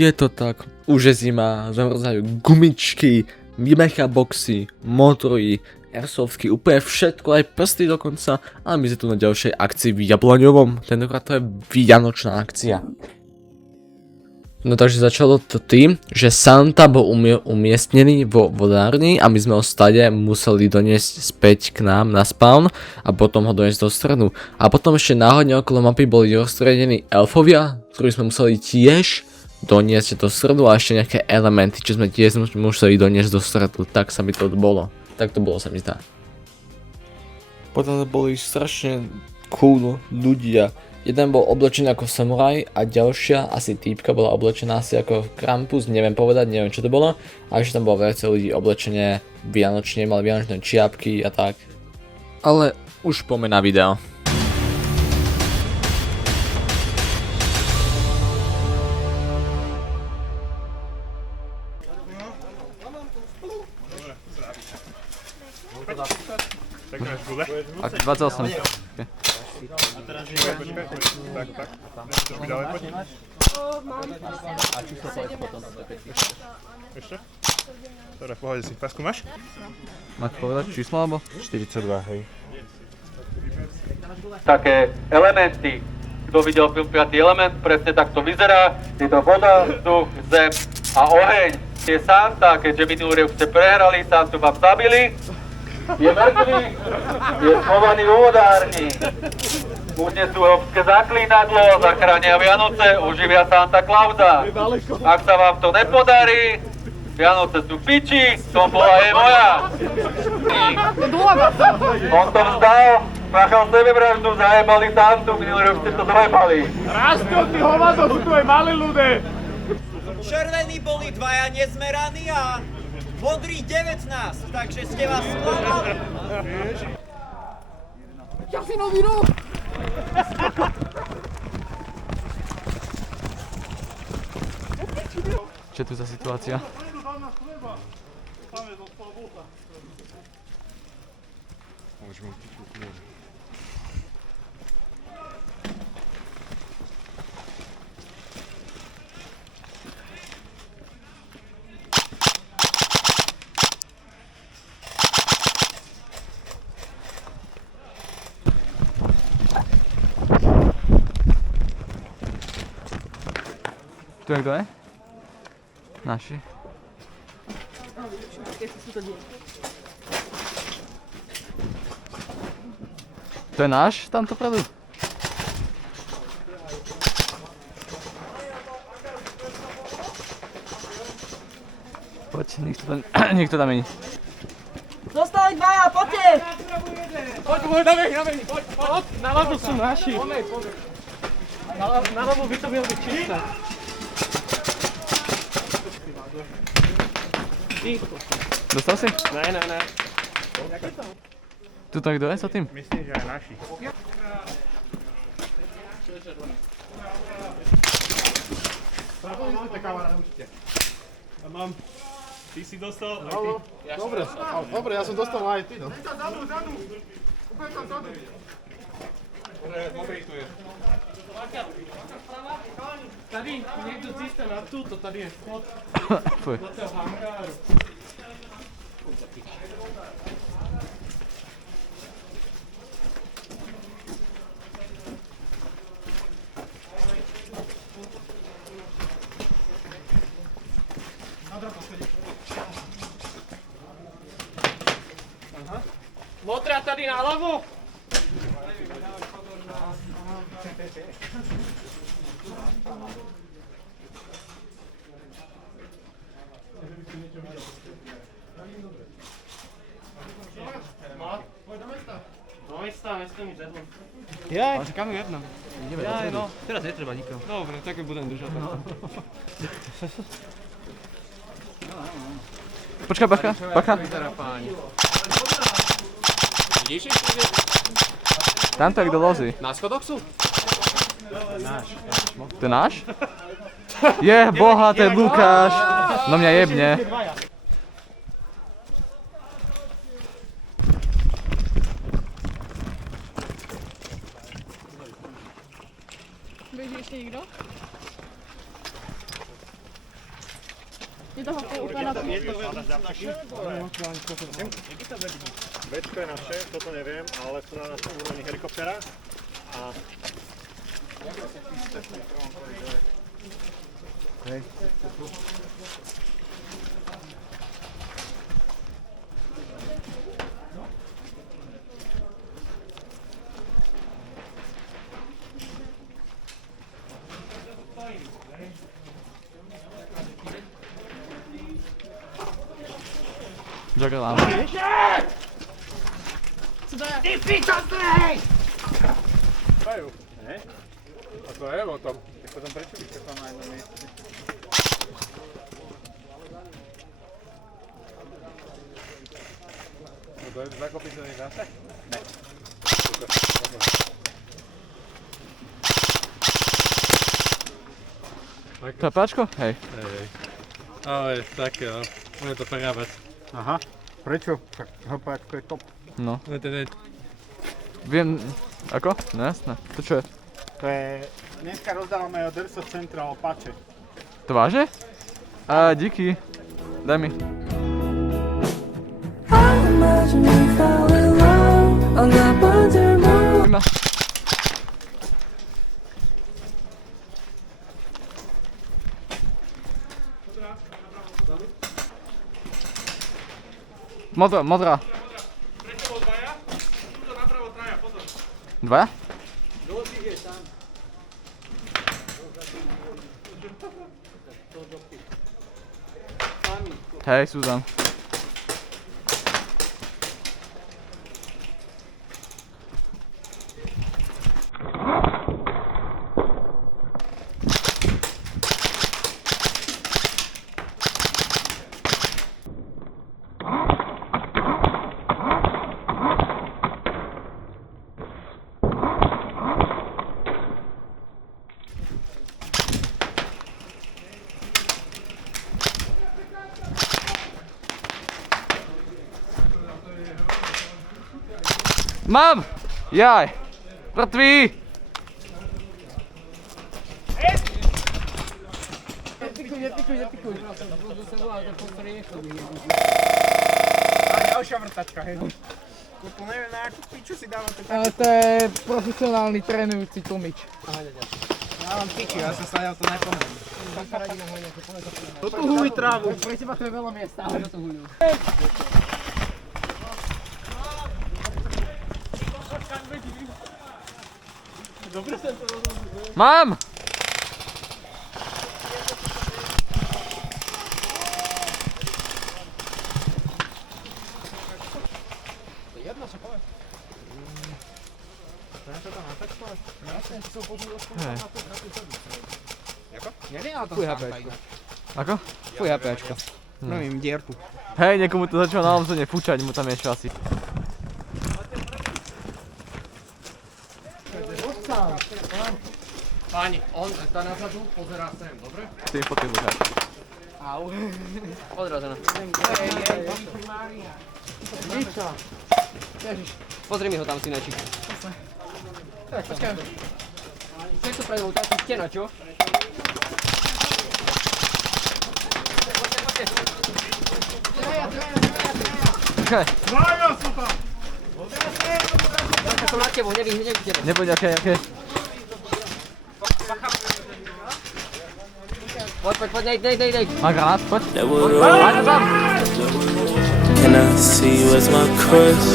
Je to tak, už je zima, zamrzajú gumičky, mechaboxy, motory, airsofty, úplne všetko, aj prsty dokonca. A my sme tu na ďalšej akcii v Jabloňovom, tentokrát to je vianočná akcia. No takže začalo to tým, že Santa bol umiestnený vo vodárni a my sme ho stade museli doniesť späť k nám na spawn a potom ho doniesť do stredu. A potom ešte náhodne okolo mapy boli rozstredení elfovia, ktorých sme museli tiež doniesť do stredu a ešte nejaké elementy, čo sme tiež museli doniesť do stredu, tak sa mi to bolo. Tak to bolo, sa mi zdá. Potom boli strašne cool ľudia. Jeden bol oblečený ako samuraj a ďalšia asi týpka bola oblečená asi ako Krampus, neviem povedať, neviem čo to bolo. A ešte tam bolo viacej ľudí oblečené vianočne, mali vianočné čiapky a tak. Ale už poďme na video. Tak 28. Okay. A teraz počkaj. Tak. Trošku ďalej poď. A číslo povedz potom. Ešte? Dobre, v pohode si. Pasku máš? Máš povedať číslo alebo? 42, hej. Také elementy. Kto videl film 5. element, presne tak to vyzerá. Je to voda, vzduch, zem a oheň. Je Santa, keďže minulý rok ste prehrali, Santu vám zabili. Je mŕtvý, je schovaný vo vodárni. Unesú obské zaklínadlo, zachránia Vianoce, oživia Santa Clausa. Ak sa vám to nepodarí, Vianoce sú piči, tombola je moja. On to vzdal, páchal sebevraždu, zajebali Santu, minulý rok ste to dojebali. Rasto, ty hovado, sú tu aj malé ľudé. Červení boli dvaja nezmeraní a modrý 19, takže ste vás sklamali. Jasinovi rok! Čo je tu za situácia? Tu je kto je? Naši. To je náš tamto predu? Poď, nech to tam není. Zostali dvaja, poďte! Poď, poď. Naľavo sú naši. Naľavo by to bylo byť čisté. Dostal si? Ne. Tu tak kto je za tým? Myslím, že aj naši. Mám. Ty si dostal, aj ty. Dobre, ja som dostal aj ty, no. Zadu. Úplne tam zadu. Modrý tu je. Tady niekto císte na túto, tady je vchod do toho hangáru. Modrá tady naľavo. Mesta mi zjedlo. Jaj. Ale čakáme jedno. Jaj, no. Teraz netreba nikoho. Dobre, tak budem držať. Počkaj, bacha. Vidíš? Tamto je kto vozí. Na schodoch sú? To je náš? Boha, ten Lukáš. No mňa jebne. Beží ještě někdo? Je toho pouka na půl. Večko je naše, toto neviem, ale sú na našom úrovni helikoptera. A... Joggelám. Co to je? A to je o tom. Tak potom prečo vyčekám na jednom mieste? No to je zakopy sa nedá sa? Ne. Klepáčko? Hej. Ale tak jo, bude to prerábať. Aha, prečo? Hopáčko je top. No. Ten Viem... Ako? No jasné. To čo je? To je... Dneska rozdávame od Airsoft Central pače. To váže? A díky. Daj mi. Poďme. Modrá. Prečo bol dvaja? Tuto napravo traja, pozor. Dvaja? Hej, Susan. Mám! Jaj! Mrtvý! Ďalšia vrtačka, hej. To neviem, na akú piču si dávate Ale to je profesionálny trénujúci tlmič. Ja mám piču, ja sa snažil to nepomenúť. Toto huj trávu. Pre teba to je veľa miesta, ale to hujú. Mám! Fuj HPčko. Ako? Fuj HPčko. Novým dierku. Hej, niekomu to začalo na Amazone fúčať, mu tam ešte asi. Páni, on tá nazadu pozerá sem, dobre? Ty mi fotky Lukáš. Au. Odrazená. Pozri mi ho tam, synačík. Počkaj. Jak to pravilo, taký stena, čo? Počkaj, Ja som na tebo, nevidím tebe. nebuď aké. Poď, nej. Má granát, poď. That would Áno, tam. Can I see you as my crush?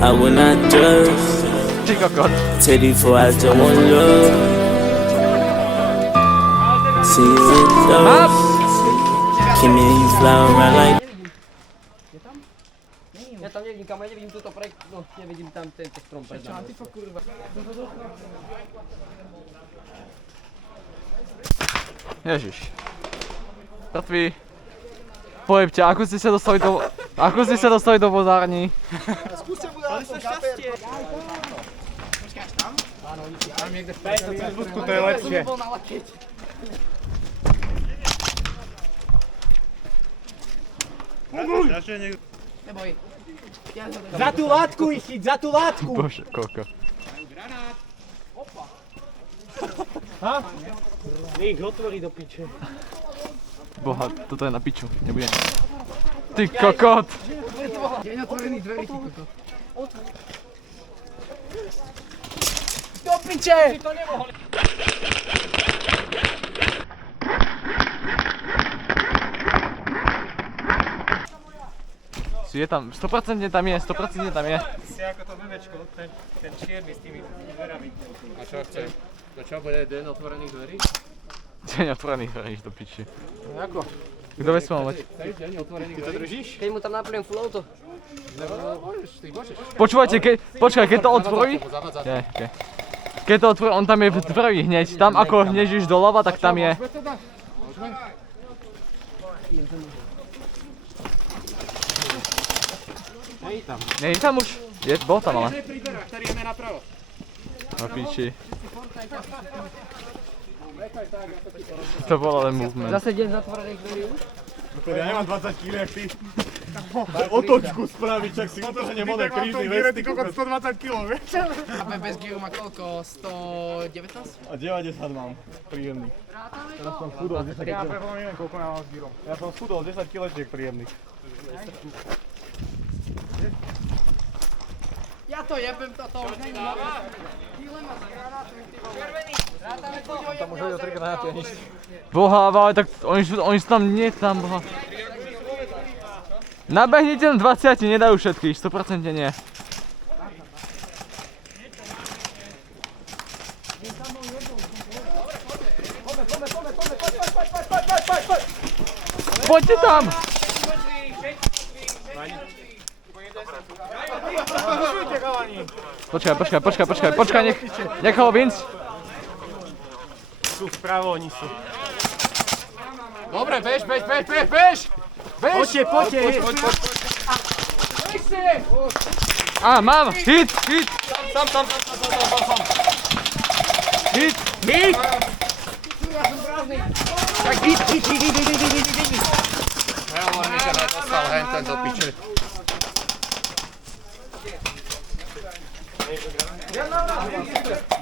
I will not just Ty kokot. take you for I don't want love. See you in Mám! love. Give me you fly around like Ja tam nevidím, kamo, ja nevidím túto no, nevidím tam tento strom pred nami. Ježiš. Mŕtvý. Pojebte, ako ste sa dostali do vozární? Skúste mu dávať to šťastie. Tam niekde v Facebooku to je lepšie. bol na lakeť. Neboj. Za tú látku ich chyť, za tú látku! Bože, koľko. Ich otvorí do piče. Boha, toto je na piču, nebudem. Ty kokot! Deň otvorených dverí, ty kokot. Do piče! Je tam, 100% tam je, 100% tam je. Si ako to bebečko, ten čierny s tými dverami. A čo chce? To čo, bude deň otvorených dverí? Deň otvorených dverí, do piči. No ako? Kto vie mal mať? Deň otvorených dverí? Keď mu tam naplním full auto. Môžeš. Počúvajte, keď to otvorí... Nie, okay. Keď to otvorí, on tam je v dverí hneď. Tam ako hneď ideš doľava, tak tam je. Nie je tam už? Je, bol tam ale. Ktorý ideme napravo. Na piči. To bol ale movement. Zase deň zatvorených dverí už? Ja nemám 20 kg, jak ty. Otočku spraviť, čak si utrženiem oné krížny vesty. Ty kokot 120 kg, vieš? A bez gíru má koľko? 119? A 90 mám, príjemný. Teraz som schudol 10 kg. Ja preto neviem, koľko mám s gírom. Ja som schudol 10 kg príjemných. Ja to jebem, toto už není nové. Kýle má za granátom, ty vole. Červený! Rátame to, Tam už hodil 3 granáty a nič. Boha, ale tak oni sú tam, nie tam, boha. Nabehnite len 20, nedajú všetkých, 100% nie. Poďte tam! Počkaj, nech ho Vince. Sú vpravo, oni sú. Dobre, bež! Poďte. Á, mám, hit! Tam. Hit! Ja hovorím, že nedostal hen ten do piče.